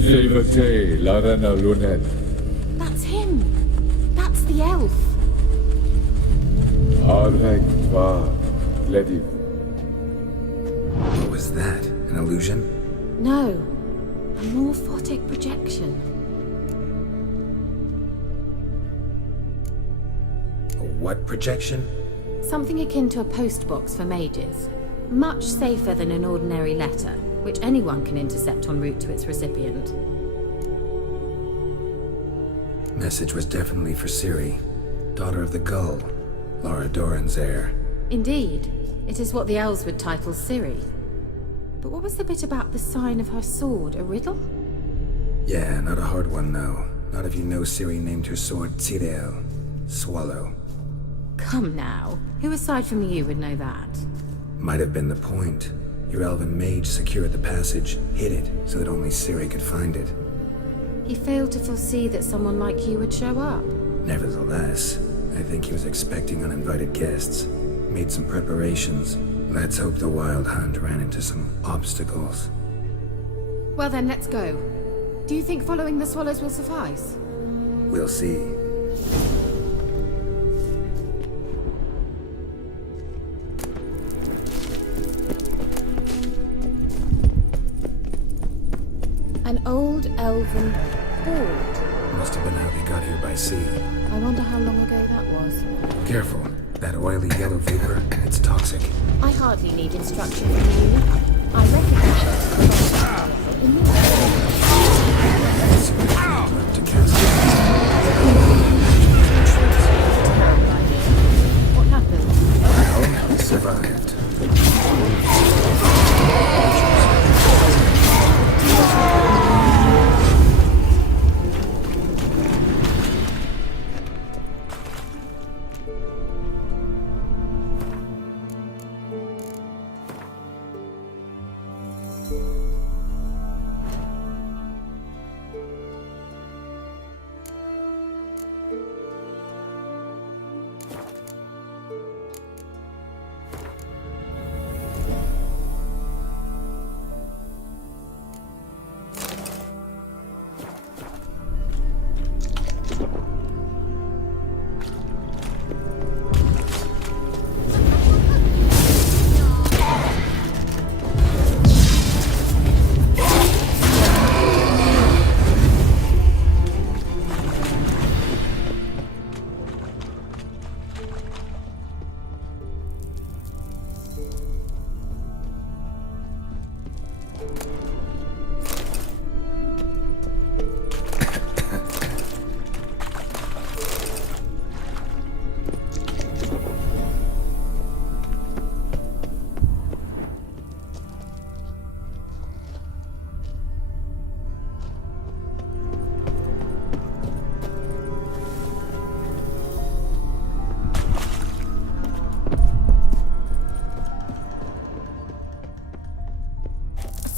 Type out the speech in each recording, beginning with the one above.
Save Larana Lunel. That's him. That's the elf. Arveg va Lediv. What was that? An illusion? No. A morphotic projection. A what projection? Something akin to a postbox for mages. Much safer than an ordinary letter, which anyone can intercept en route to its recipient. Message was definitely for Ciri, daughter of the Gull, Lara Doran's heir. Indeed. It is what the elves would title Ciri. But what was the bit about the sign of her sword? A riddle? Yeah, not a hard one, though. Not if you know Ciri named her sword Tirel, Swallow. Come now. Who aside from you would know that? Might have been the point. Your elven mage secured the passage, hid it, so that only Ciri could find it. He failed to foresee that someone like you would show up. Nevertheless, I think he was expecting uninvited guests. Made some preparations. Let's hope the Wild Hunt ran into some obstacles. Well then, let's go. Do you think following the swallows will suffice? We'll see. An old elven hoard. Must have been how they got here by sea. I wonder how long ago that was. Careful. That oily yellow vapor, it's toxic. I hardly need instruction from you. I recognize it. In the Left to cast terrible idea. What happened? Well, survived.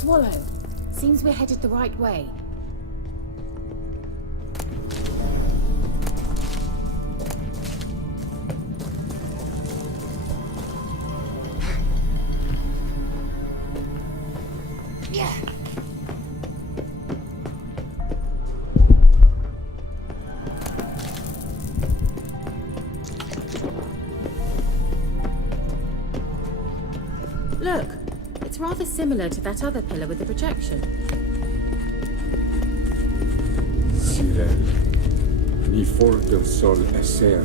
Swallow. Seems we're headed the right way. Look. It's rather similar to that other pillar with the projection. Sirel. Ni forte sol esser.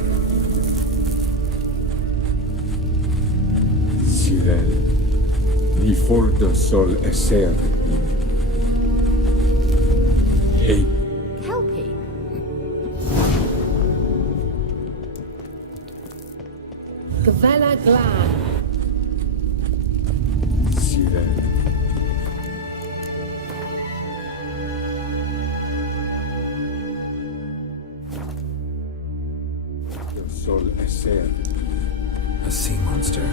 Sirel. Ni forte sol esser. Hey. Kelpie? Gavella Glad. A sea monster.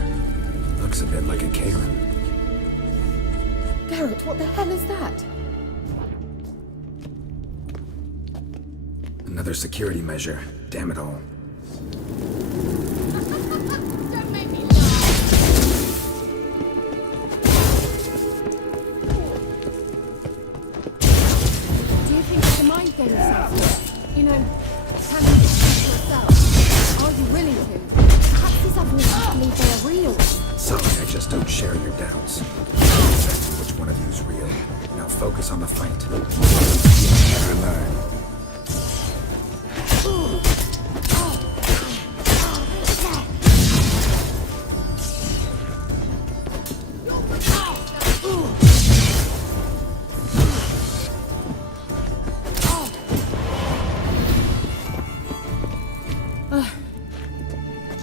Looks a bit like a Kaelin. Garrett, what the hell is that? Another security measure. Damn it all. Don't make me laugh. mind games sense. You know, can you speak yourself? Are you willing to? Perhaps these others believe they are real. Sorry, I just don't share your doubts. Exactly which one of you is real. Now focus on the fight. You never learn.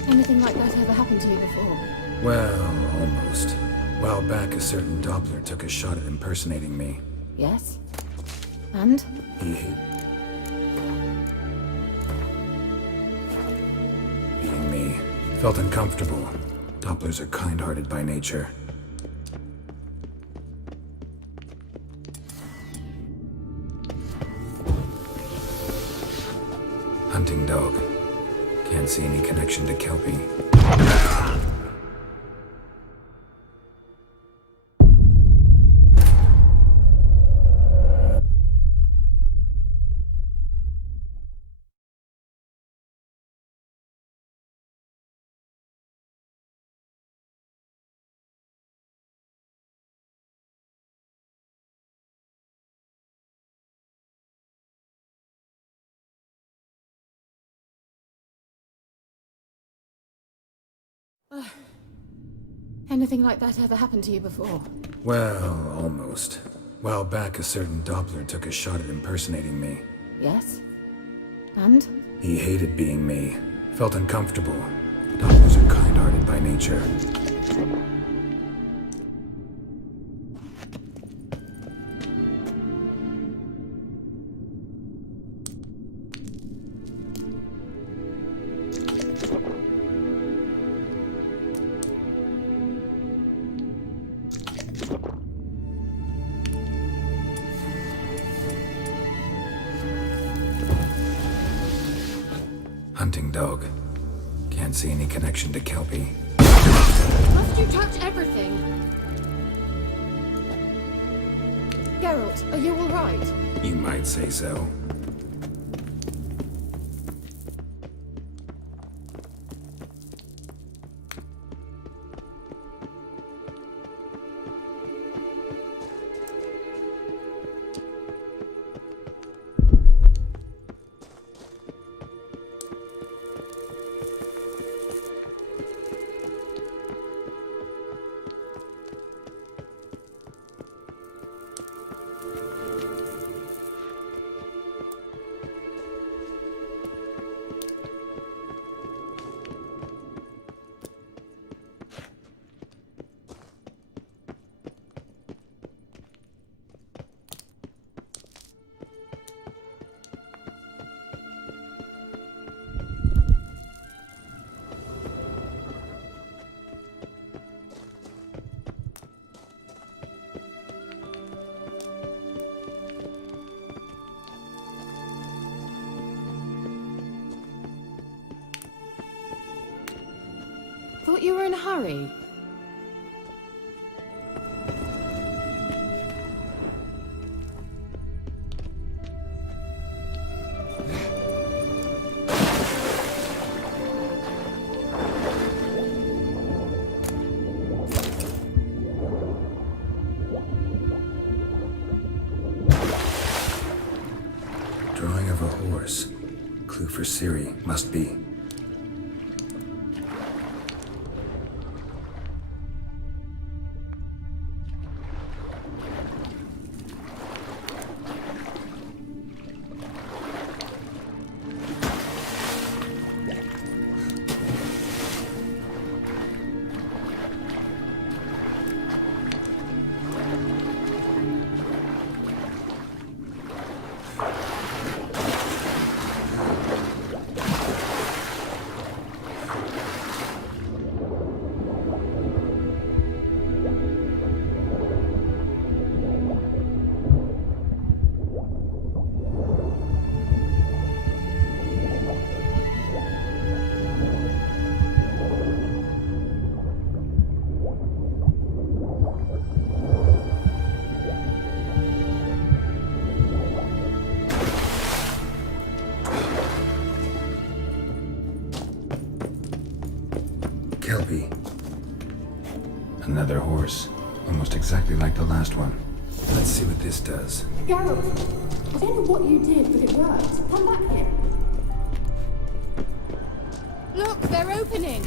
Anything like that ever happened to you before? Well, almost. A while back, a certain Doppler took a shot at impersonating me. Yes. And? He hated being me. Felt uncomfortable. Dopplers are kind-hearted by nature. Hunting dog. Can't see any connection to Kelpie. Anything like that ever happened to you before? Well, almost. A while back, a certain Doppler took a shot at impersonating me. Yes. And? He hated being me. Felt uncomfortable. Dopplers are kind-hearted by nature. Hunting dog. Can't see any connection to Kelpie. Must you touch everything? Geralt, are you alright? You might say so. Thought you were in a hurry. Drawing of a horse. Clue for Ciri, must be. Kelpie. Another horse. Almost exactly like the last one. Let's see what this does. Geralt, I don't know what you did, but it worked. Come back here. Look, they're opening!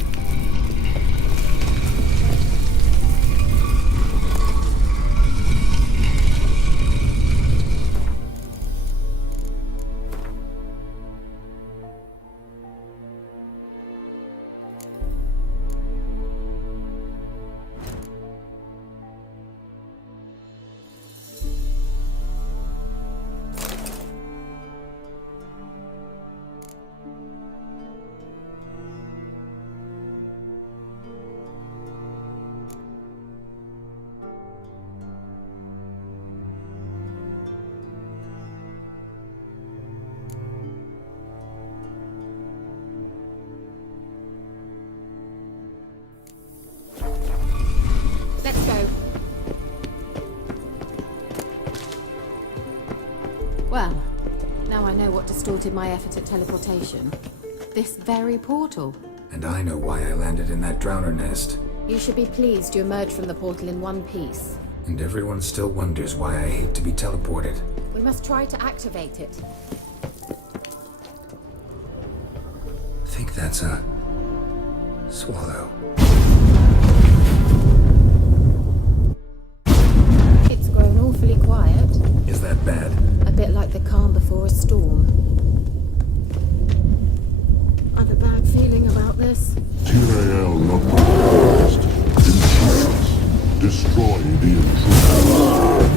Let's go. Well, now I know what distorted my effort at teleportation. This very portal. And I know why I landed in that drowner nest. You should be pleased you emerged from the portal in one piece. And everyone still wonders why I hate to be teleported. We must try to activate it. Think that's a... swallow. It's grown awfully quiet. Is that bad? A bit like the calm before a storm. I've a bad feeling about this. Tyrael not broadcast. Insurance. Destroy the intruder.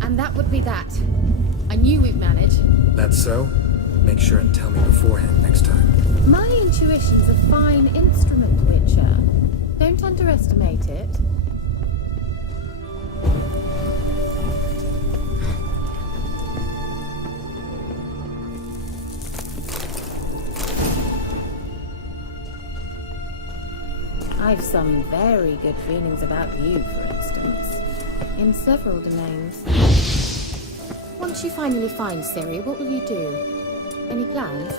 And that would be that. I knew we'd manage. That's so? Make sure and tell me beforehand next time. My intuition's a fine instrument, Witcher. Don't underestimate it. I've some very good feelings about you, for instance. In several domains. Once you finally find Ciri, what will you do? Any plans?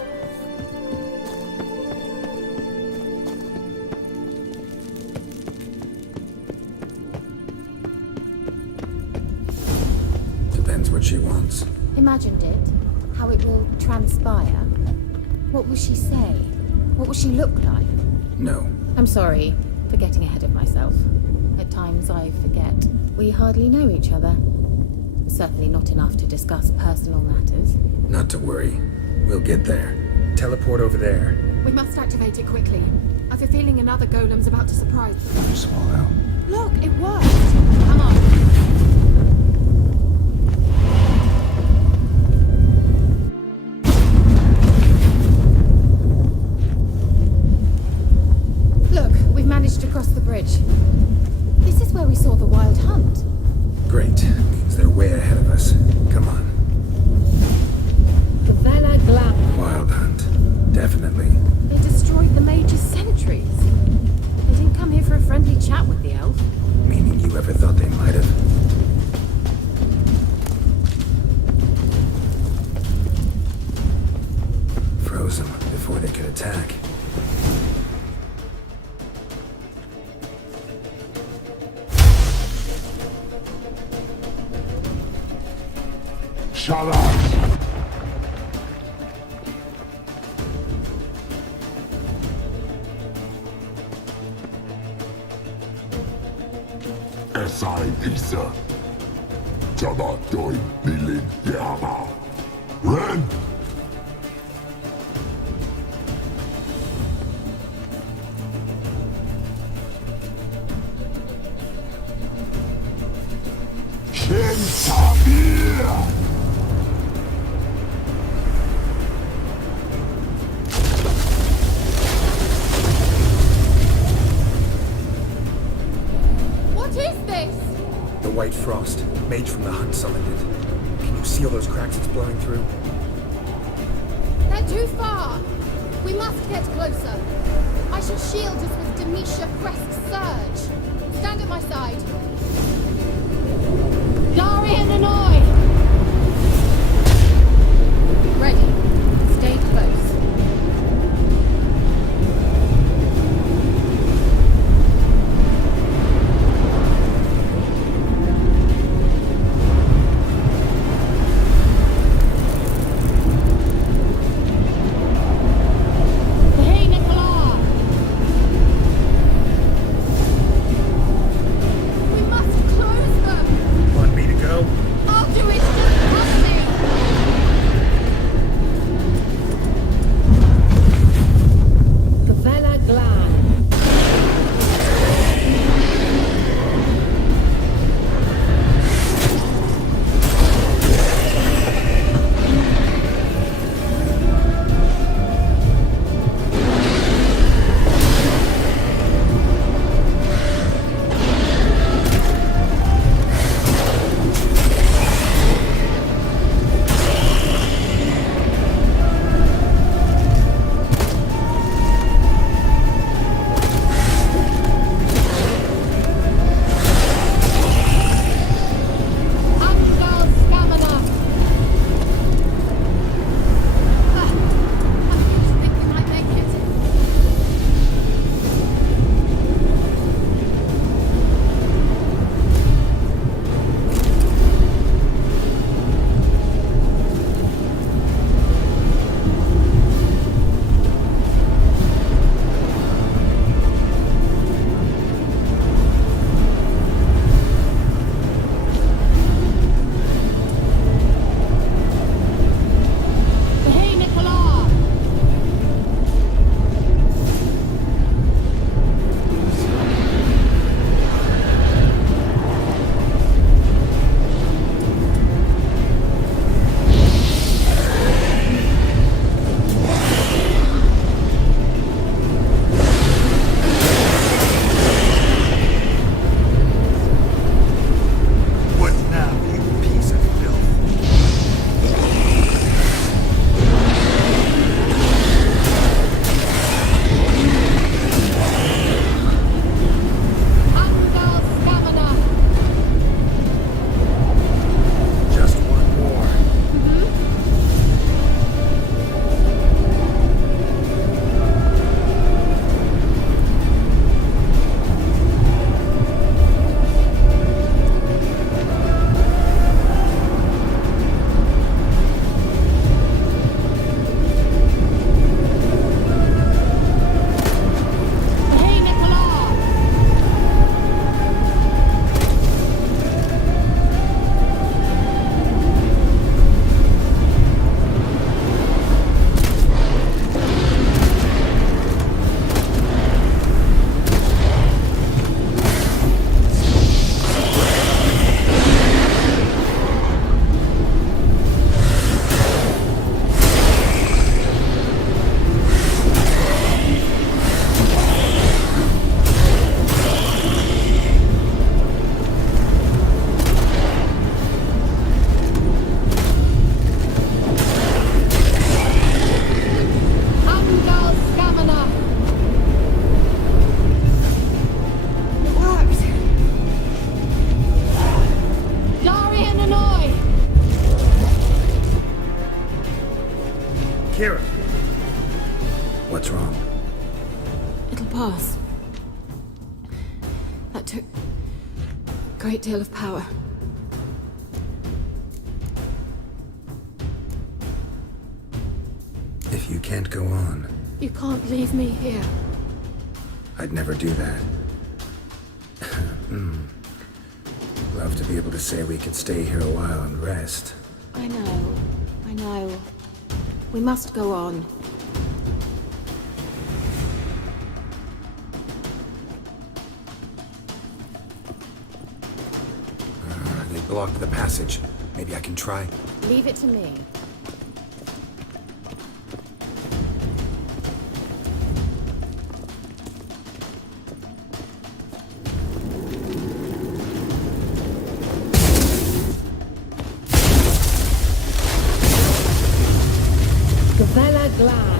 Depends what she wants. Imagined it? How it will transpire? What will she say? What will she look like? No. I'm sorry for getting ahead of myself. At times I forget. We hardly know each other. Certainly not enough to discuss personal matters. Not to worry. We'll get there. Teleport over there. We must activate it quickly. I've a feeling another golem's about to surprise them. You swallow. Look, it worked! Come on. Look, we've managed to cross the bridge. This is where we saw the wild hunt. Great. Means they're way ahead of us. Come on. The Vela Glam. Wild hunt. Definitely. They destroyed the Mage's sentries. They didn't come here for a friendly chat with the elf. Meaning you ever thought they might have? Froze them before they could attack. Shut up! Esai Isa. Tabatoi Nilin Yama. Ren! Kentabir! What is this? The White Frost. Mage from the hunt summoned it. Can you see all those cracks it's blowing through? They're too far. We must get closer. I shall shield us with Demetia Crest's surge. Stand at my side. Darian and Annoy! Ready. Stay close. Hey, Nicola! We must close them! Want me to go? I'll do it! Just trust me! That took a great deal of power. If you can't go on, You can't leave me here. I'd never do that. Love to be able to say we could stay here a while and rest. I know. We must go on. They blocked the passage. Maybe I can try. Leave it to me. Gavella Glad.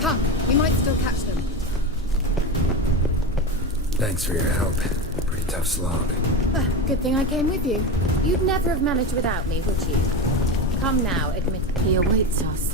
Come, we might still catch them. Thanks for your help. Pretty tough slog. Good thing I came with you. You'd never have managed without me, would you? Come now, admit it. He awaits us.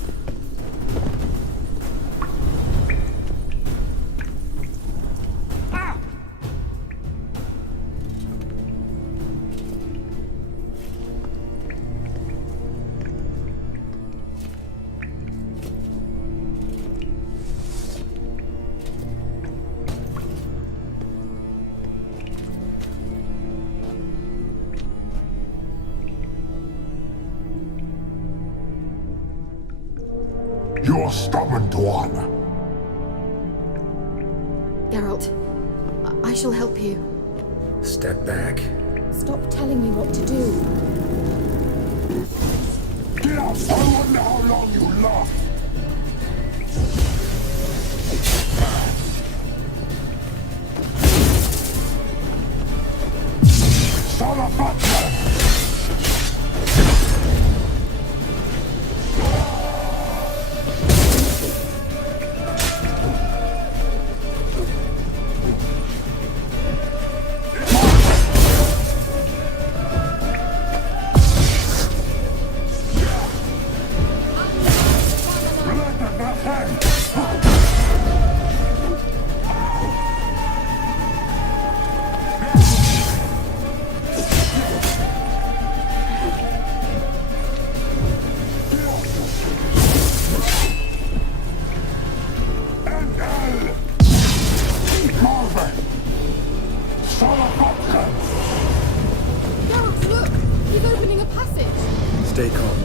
You're stubborn, Tuan. Geralt, I shall help you. Step back. Stop telling me what to do. Get up! I wonder how long you last. Salafatra! Geralt, look! He's opening a passage. Stay calm.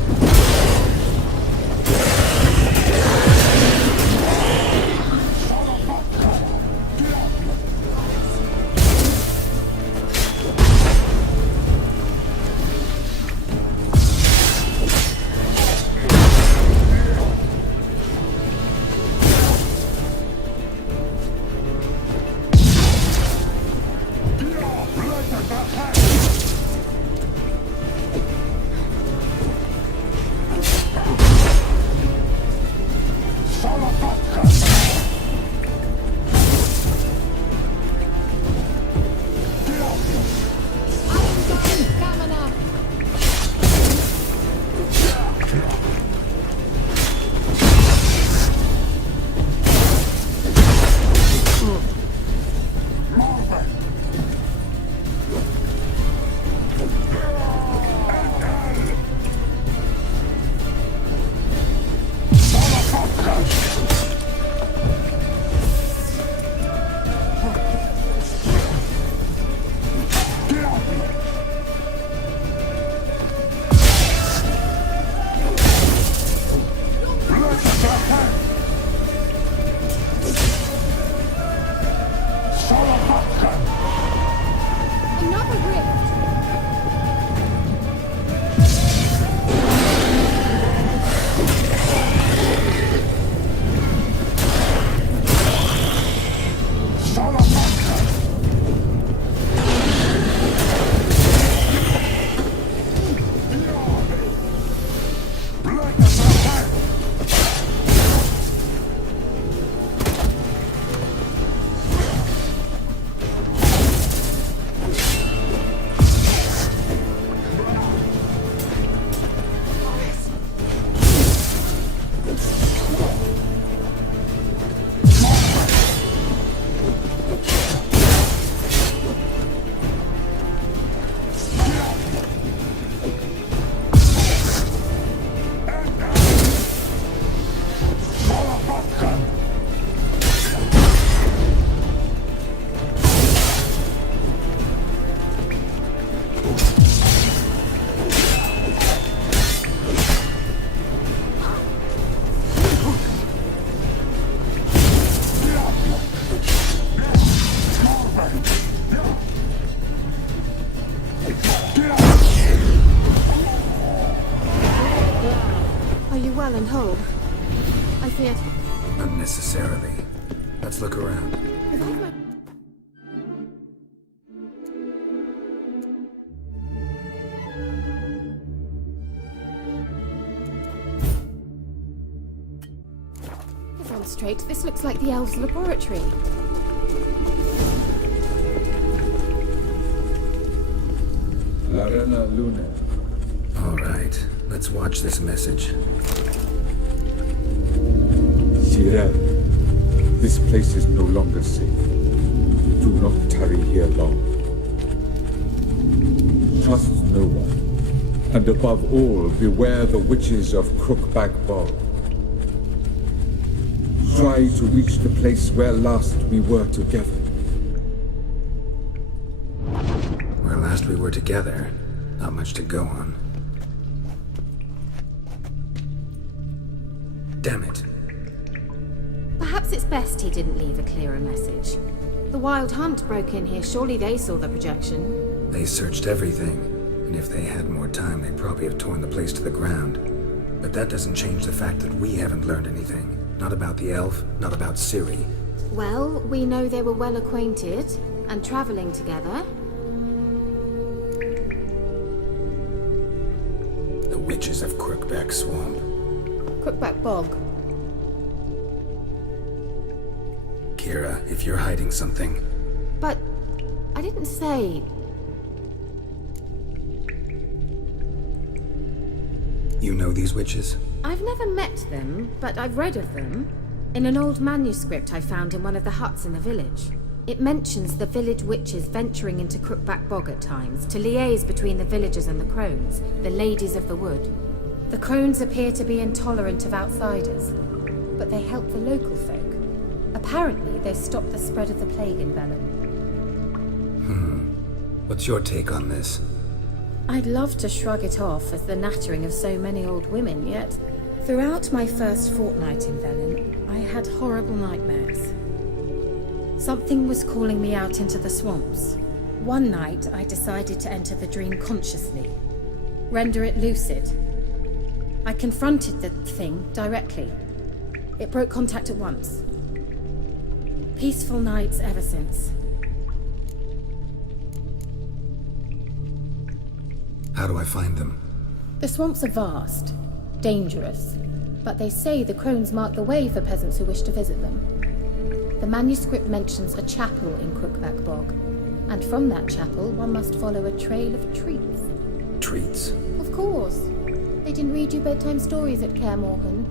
Another rift! well and whole. I feared... Unnecessarily. Let's look around. If I've ma- If I'm straight, this looks like the elves' laboratory. Arena Luna. Alright, let's watch this message. Cyril, this place is no longer safe. Do not tarry here long. Trust no one. And above all, beware the witches of Crookback Bog. Try to reach the place where last we were together. Where last we were together, not much to go on. Damn it. Perhaps it's best he didn't leave a clearer message. The Wild Hunt broke in here. Surely they saw the projection. They searched everything, and if they had more time, they'd probably have torn the place to the ground. But that doesn't change the fact that we haven't learned anything. Not about the elf, not about Ciri. Well, we know they were well acquainted and traveling together. The witches of Crookback Swamp. Crookback Bog. Kira, if you're hiding something, But I didn't say... you know these witches? I've never met them, but I've read of them. In an old manuscript I found in one of the huts in the village. It mentions the village witches venturing into Crookback Bog at times to liaise between the villagers and the crones, the ladies of the wood. The crones appear to be intolerant of outsiders, but they help the local folk. Apparently, they stopped the spread of the plague in Velen. What's your take on this? I'd love to shrug it off as the nattering of so many old women, yet throughout my first fortnight in Velen, I had horrible nightmares. Something was calling me out into the swamps. One night, I decided to enter the dream consciously, render it lucid. I confronted the thing directly. It broke contact at once. Peaceful nights ever since. How do I find them? The swamps are vast, dangerous, but they say the crones mark the way for peasants who wish to visit them. The manuscript mentions a chapel in Crookback Bog, and from that chapel one must follow a trail of treats. Treats? Of course. They didn't read you bedtime stories at Kaer Morhen.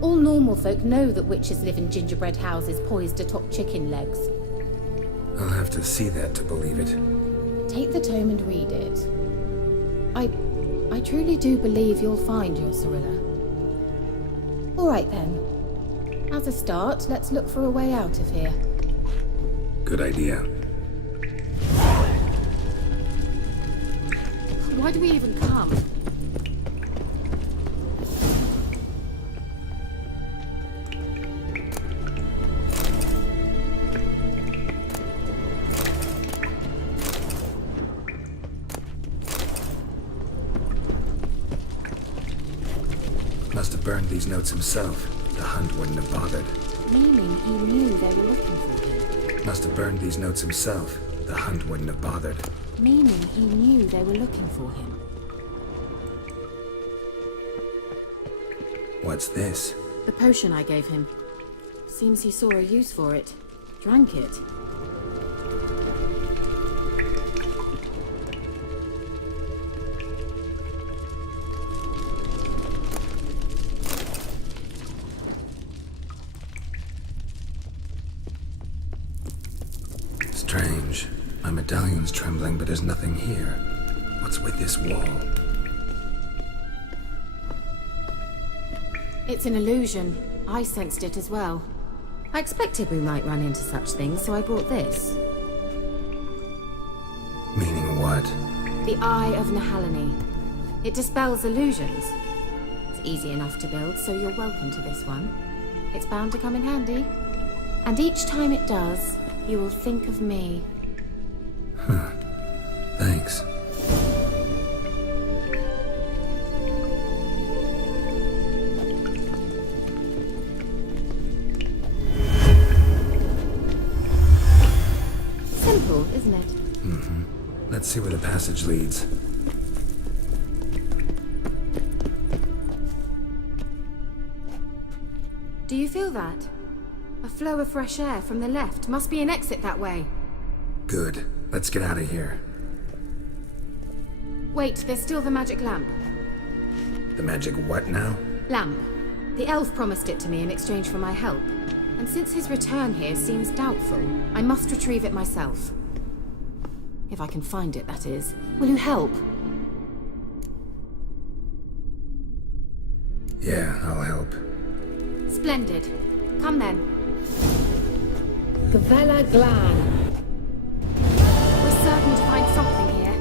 All normal folk know that witches live in gingerbread houses poised atop chicken legs. I'll have to see that to believe it. Take the tome and read it. I truly do believe you'll find your Cirilla. All right then. As a start, let's look for a way out of here. Good idea. Why do we even come? Must have burned these notes himself. The Hunt wouldn't have bothered. Meaning he knew they were looking for him. Must have burned these notes himself. The Hunt wouldn't have bothered. Meaning he knew they were looking for him. What's this? The potion I gave him. Seems he saw a use for it. Drank it. Strange. My medallion's trembling, but there's nothing here. What's with this wall? It's an illusion. I sensed it as well. I expected we might run into such things, so I brought this. Meaning what? The Eye of Nahalani. It dispels illusions. It's easy enough to build, so you're welcome to this one. It's bound to come in handy. And each time it does, you will think of me. Thanks. simple, isn't it? Let's see where the passage leads. Do you feel that? A flow of fresh air from the left. Must be an exit that way. Good. Let's get out of here. Wait, there's still the magic lamp. The magic what now? Lamp. The elf promised it to me in exchange for my help. And since his return here seems doubtful, I must retrieve it myself. If I can find it, that is. Will you help? Yeah, I'll help. Splendid. Come then. Gavella Glan. We're certain to find something here.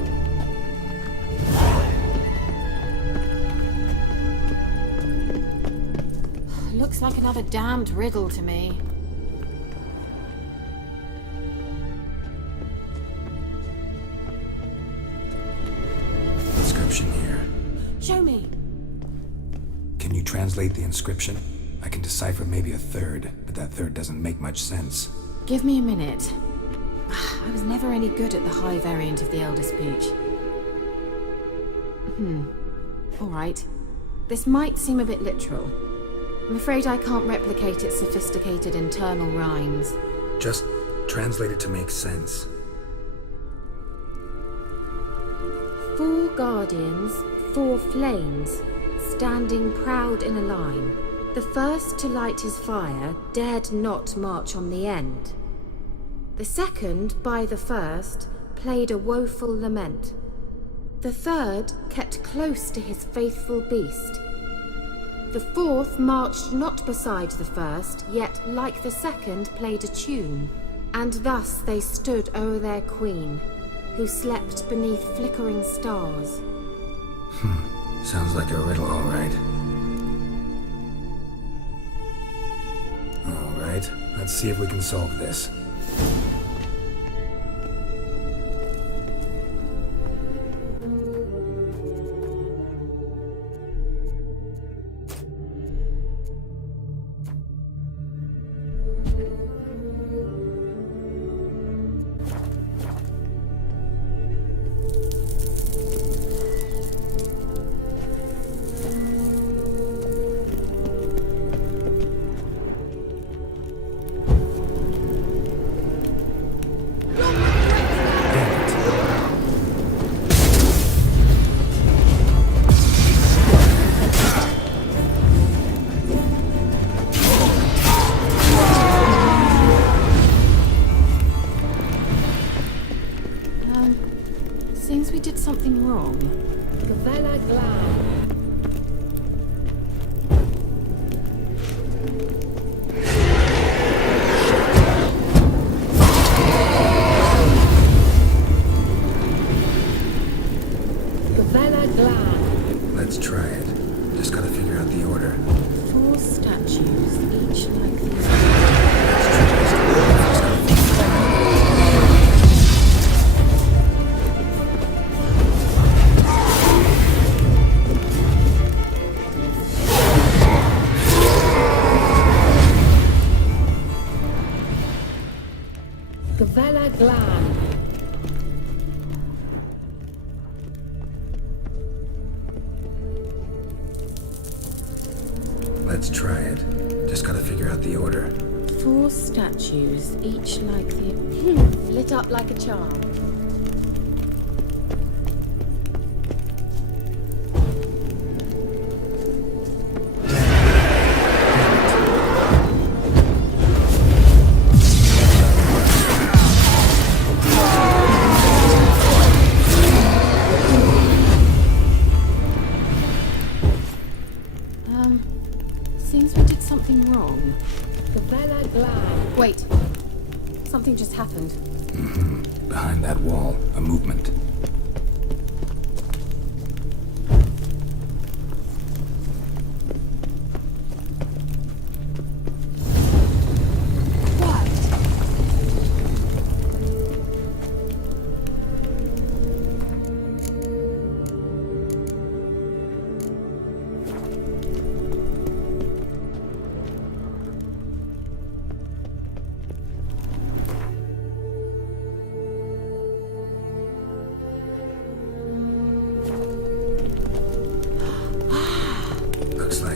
Looks like another damned riddle to me. Inscription here. Show me. Can you translate the inscription? I can decipher maybe a third, but that third doesn't make much sense. Give me a minute. I was never any good at the high variant of the Elder Speech. All right. This might seem a bit literal. I'm afraid I can't replicate its sophisticated internal rhymes. Just translate it to make sense. 4 guardians, 4 flames, standing proud in a line. The first to light his fire dared not march on the end. The second, by the first, played a woeful lament. The third kept close to his faithful beast. The fourth marched not beside the first, yet, like the second, played a tune. And thus they stood o'er their queen, who slept beneath flickering stars. Sounds like a riddle, all right. All right, let's see if we can solve this. Seems we did something wrong. Gavella Glan. Gavella Glan. Let's try it. Just gotta figure out the order. 4 statues, each like the Gavella Glan. Let's try it. Just gotta figure out the order. 4 statues, each like the... lit up like a charm. Seems we did something wrong. Gavella Glan. Wait. Something just happened. Behind that wall, a movement.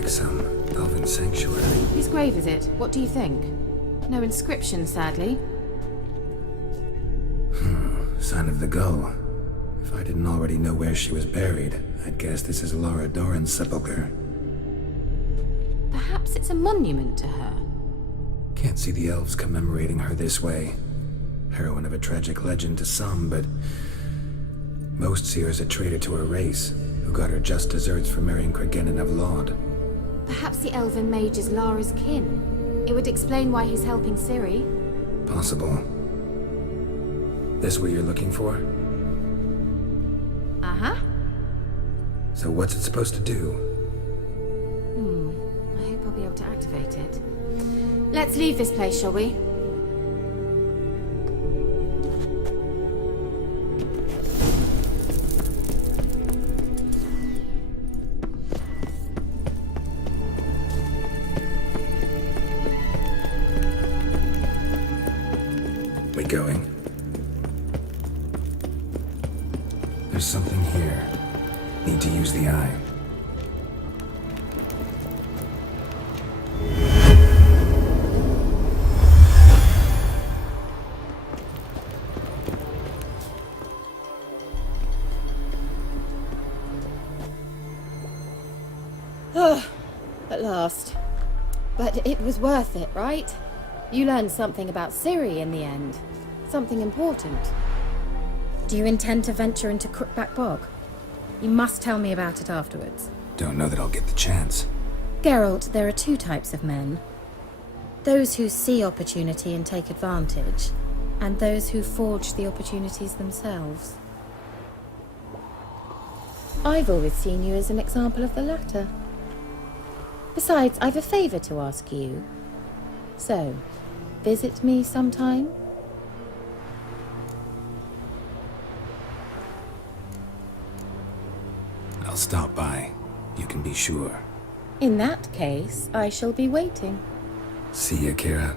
some elven sanctuary. Whose grave is it? What do you think? No inscription, sadly. Sign of the gull. If I didn't already know where she was buried, I'd guess this is Laura Doran's sepulchre. Perhaps it's a monument to her. Can't see the elves commemorating her this way. Heroine of a tragic legend to some, but most see her as a traitor to her race, who got her just deserts for marrying Cregennan of Laud. Perhaps the elven mage is Lara's kin. It would explain why he's helping Ciri. Possible. This what you're looking for? Uh-huh. So what's it supposed to do? I hope I'll be able to activate it. Let's leave this place, shall we? We going? There's something here. Need to use the eye. At last. But it was worth it, right? You learned something about Ciri in the end. Something important. Do you intend to venture into Crookback Bog? You must tell me about it afterwards. Don't know that I'll get the chance. Geralt, there are two types of men. Those who see opportunity and take advantage, and those who forge the opportunities themselves. I've always seen you as an example of the latter. Besides, I've a favor to ask you. So, visit me sometime? I'll stop by. You can be sure. In that case, I shall be waiting. See ya, Kira.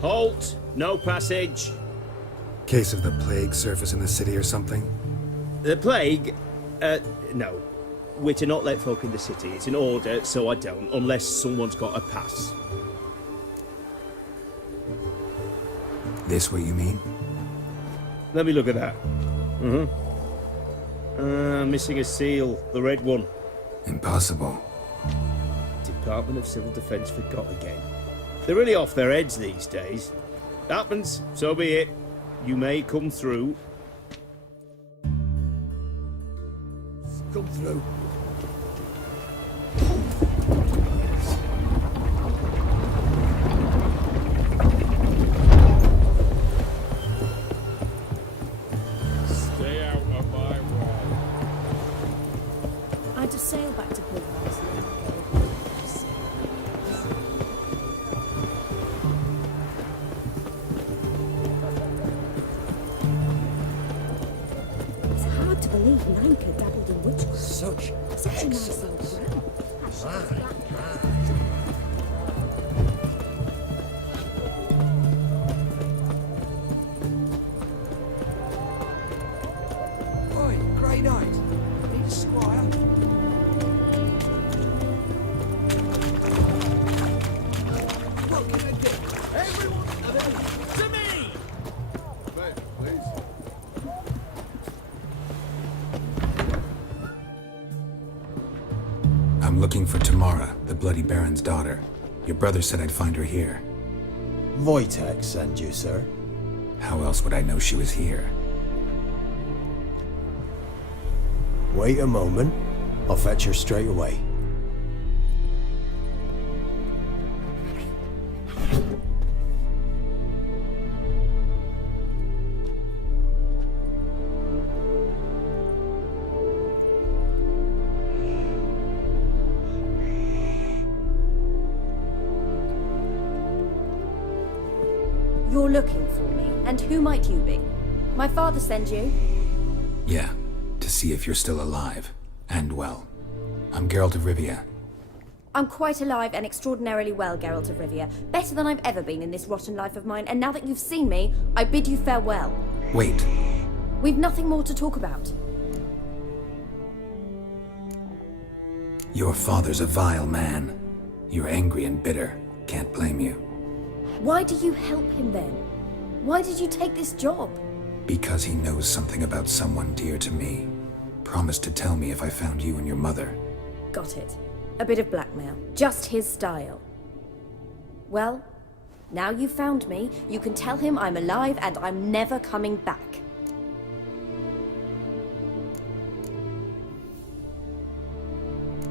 Halt! No passage. Case of the plague surface in the city or something? The plague? No. We're to not let folk in the city. It's an order, so I don't, unless someone's got a pass. This what you mean? Let me look at that. Missing a seal. The red one. Impossible. Department of Civil Defence forgot again. They're really off their heads these days. Happens, so be it. You may come through. Come through. Stay out of my way. I had to sail back to Portland. It's hard to believe uncle dabbled in witchcraft. Such Such a nice old friend. Oi, Grey Knight. Need a squire? What can I do? Everyone, to me! Please. I'm looking for Tamara, the Bloody Baron's daughter. Your brother said I'd find her here. Wojtek sent you, sir. How else would I know she was here? Wait a moment. I'll fetch her straight away. You're looking for me, and who might you be? My father sent you? Yeah, to see if you're still alive. And well. I'm Geralt of Rivia. I'm quite alive and extraordinarily well, Geralt of Rivia. Better than I've ever been in this rotten life of mine, and now that you've seen me, I bid you farewell. Wait. We've nothing more to talk about. Your father's a vile man. You're angry and bitter. Can't blame you. Why do you help him then? Why did you take this job? Because he knows something about someone dear to me. Promised to tell me if I found you and your mother. Got it. A bit of blackmail. Just his style. Well, now you've found me, you can tell him I'm alive and I'm never coming back.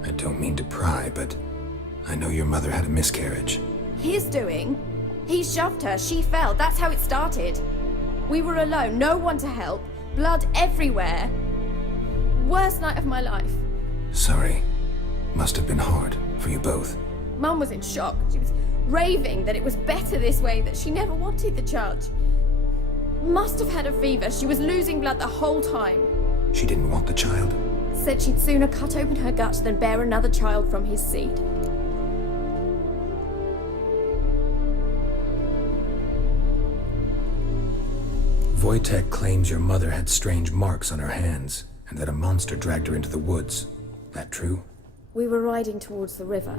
I don't mean to pry, but I know your mother had a miscarriage. His doing? He shoved her, she fell, that's how it started. We were alone, no one to help, blood everywhere. Worst night of my life. Sorry. Must have been hard for you both. Mum was in shock. She was raving that it was better this way, that she never wanted the child. Must have had a fever. She was losing blood the whole time. She didn't want the child? Said she'd sooner cut open her gut than bear another child from his seed. Wojtek claims your mother had strange marks on her hands, and that a monster dragged her into the woods. That true? We were riding towards the river.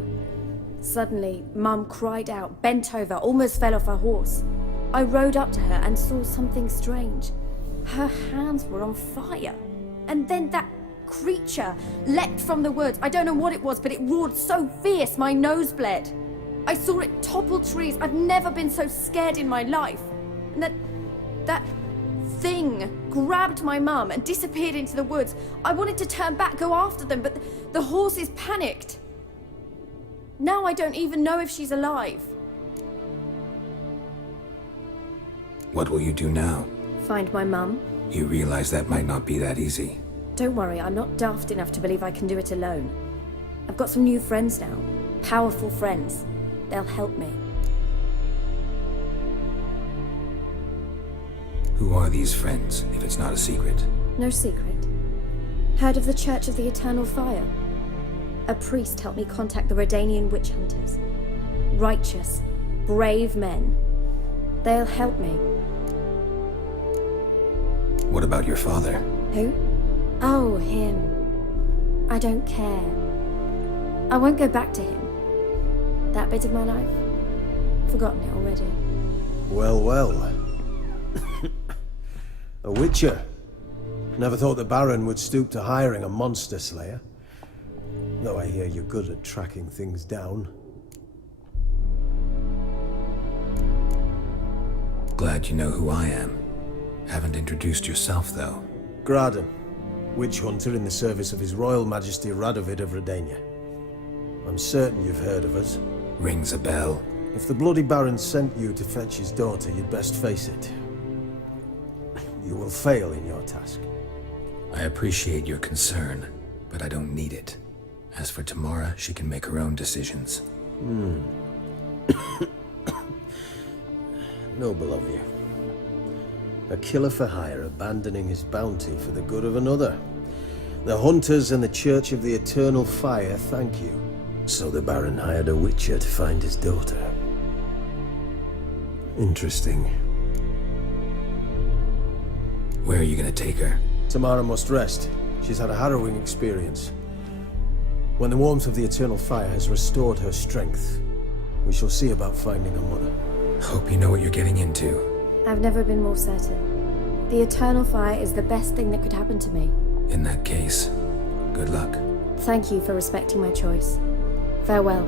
Suddenly, Mum cried out, bent over, almost fell off her horse. I rode up to her and saw something strange. Her hands were on fire. And then that creature leapt from the woods. I don't know what it was, but it roared so fierce my nose bled. I saw it topple trees. I've never been so scared in my life. And that thing grabbed my mum and disappeared into the woods. I wanted to turn back, go after them, but the horses panicked. Now I don't even know if she's alive. What will you do now? Find my mum. You realize that might not be that easy. Don't worry, I'm not daft enough to believe I can do it alone. I've got some new friends now. Powerful friends. They'll help me. Who are these friends, if it's not a secret? No secret. Heard of the Church of the Eternal Fire? A priest helped me contact the REDengine witch hunters. Righteous, brave men. They'll help me. What about your father? Who? Oh, him. I don't care. I won't go back to him. That bit of my life? Forgotten it already. Well, well. A witcher. Never thought the Baron would stoop to hiring a monster slayer. Though I hear you're good at tracking things down. Glad you know who I am. Haven't introduced yourself, though. Graden, witch hunter in the service of His Royal Majesty Radovid of Redania. I'm certain you've heard of us. Rings a bell. If the Bloody Baron sent you to fetch his daughter, you'd best face it. You will fail in your task. I appreciate your concern, but I don't need it. As for Tamara, she can make her own decisions. Noble of you. A killer for hire abandoning his bounty for the good of another. The hunters and the Church of the Eternal Fire thank you. So the Baron hired a witcher to find his daughter. Interesting. Where are you gonna take her? Tamara must rest. She's had a harrowing experience. When the warmth of the Eternal Fire has restored her strength, we shall see about finding her mother. Hope you know what you're getting into. I've never been more certain. The Eternal Fire is the best thing that could happen to me. In that case, good luck. Thank you for respecting my choice. Farewell.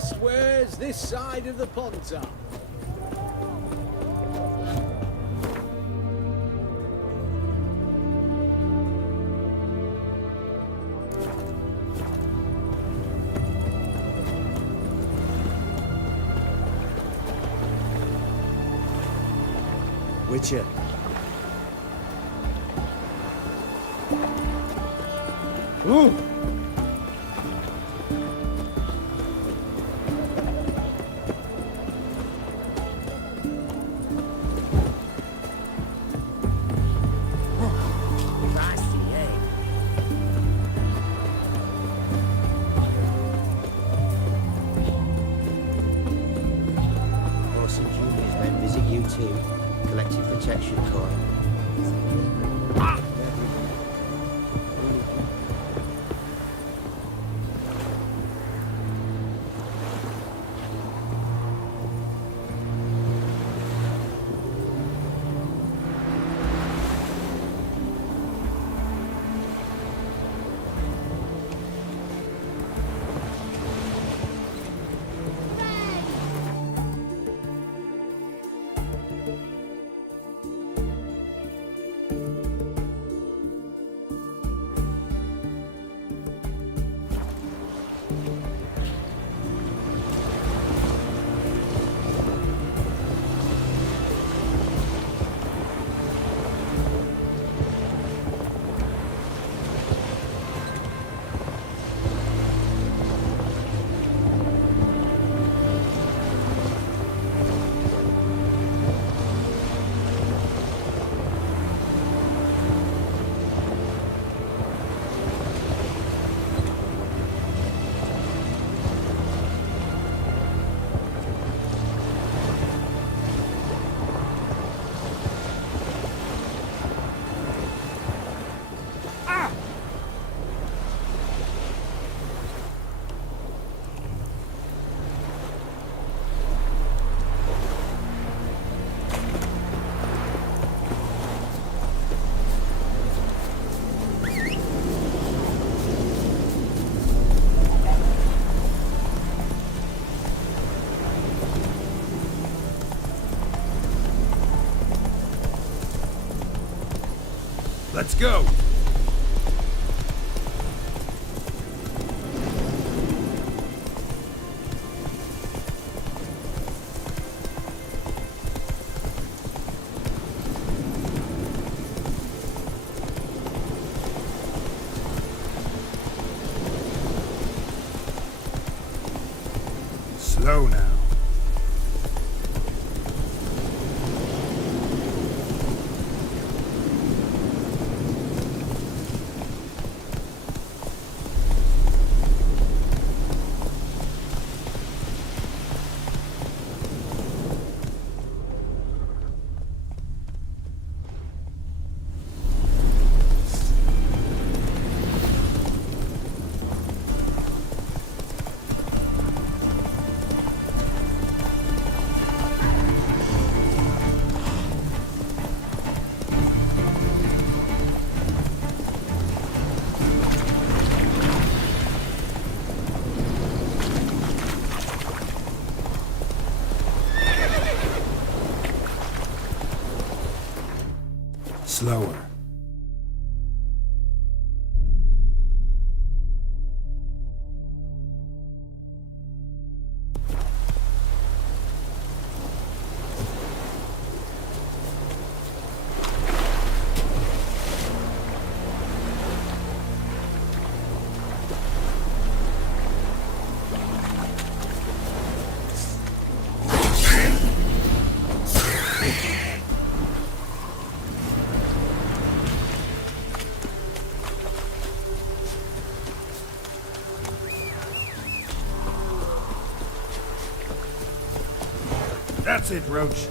westwards, this side of the Pontar. Witcher. Ooh! Marcin Jr.'s men visit you too, collecting protection coin. Let's go! Slow now. Slower. That's it, Roach.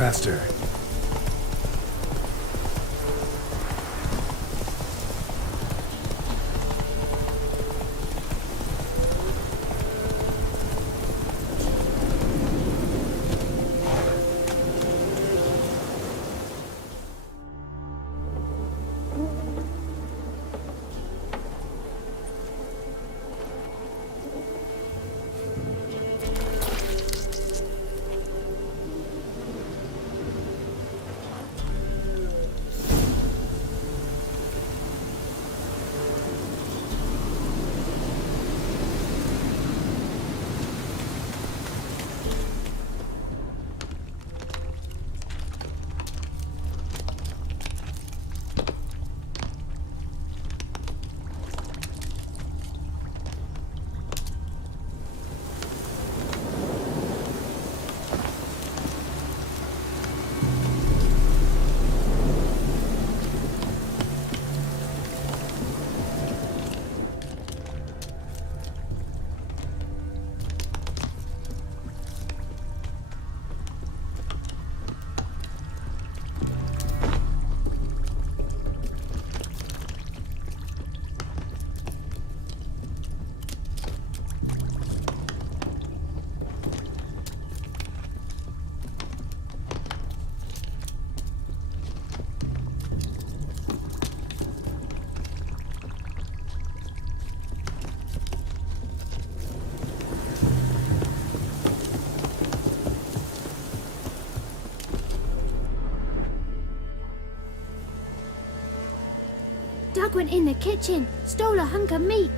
Faster. Doug went in the kitchen, stole a hunk of meat.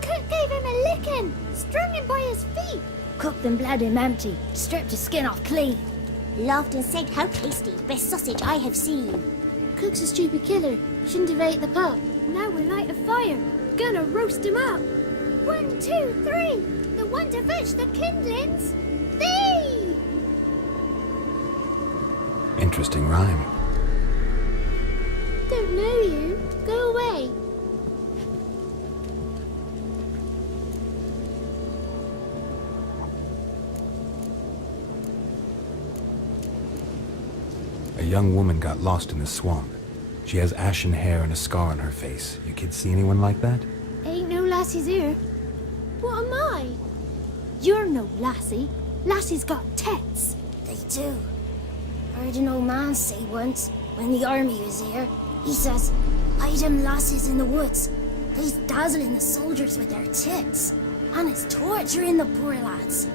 Cook gave him a licking, strung him by his feet. Cooked and bled him empty, stripped his skin off clean. Laughed and said, "How tasty, best sausage I have seen." Cook's a stupid killer, shouldn't have ate the pup. Now we light a fire, gonna roast him up. 1, 2, 3, the one to fetch the kindlings. Thee! Interesting rhyme. Don't know you. Go away. A young woman got lost in the swamp. She has ashen hair and a scar on her face. You kids see anyone like that? Ain't no lassies here. What am I? You're no lassie. Lassies got tits. They do. I heard an old man say once, when the army was here, he says, "Hide them lasses in the woods. They's dazzling the soldiers with their tits. And it's torturing the poor lads."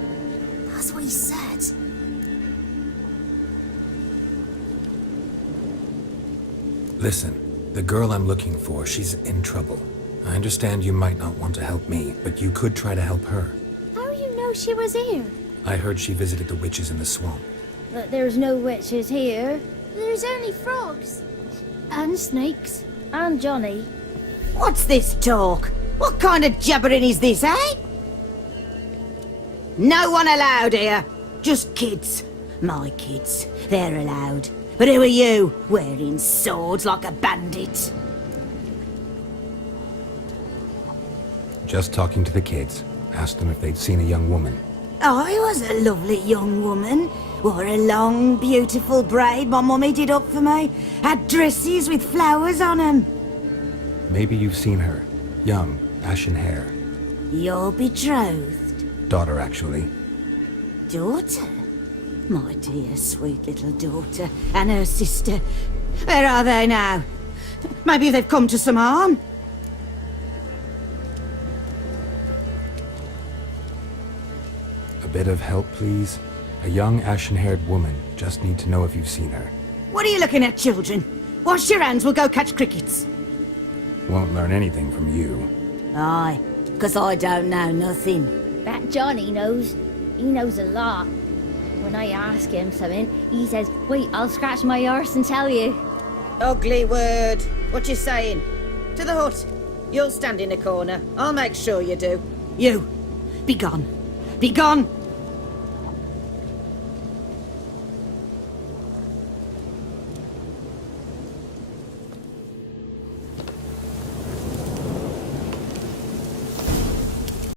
That's what he said. Listen, the girl I'm looking for, she's in trouble. I understand you might not want to help me, but you could try to help her. How you know she was here? I heard she visited the witches in the swamp. But there's no witches here. There's only frogs. And snakes. And Johnny. What's this talk? What kind of jabbering is this, eh? No one allowed here. Just kids. My kids. They're allowed. But who are you, wearing swords like a bandit? Just talking to the kids. Asked them if they'd seen a young woman. I was a lovely young woman. Wore a long, beautiful braid my mummy did up for me. Had dresses with flowers on 'em. Maybe you've seen her. Young, ashen hair. Your betrothed? Daughter, actually. Daughter? My dear, sweet little daughter. And her sister. Where are they now? Maybe they've come to some harm? A bit of help, please? A young, ashen-haired woman. Just need to know if you've seen her. What are you looking at, children? Wash your hands, we'll go catch crickets. Won't learn anything from you. Aye, 'cause I don't know nothing. That Johnny knows. He knows a lot. When I ask him something, he says, "Wait, I'll scratch my arse and tell you." Ugly word. What you saying? To the hut. You'll stand in a corner. I'll make sure you do. You, be gone. Be gone!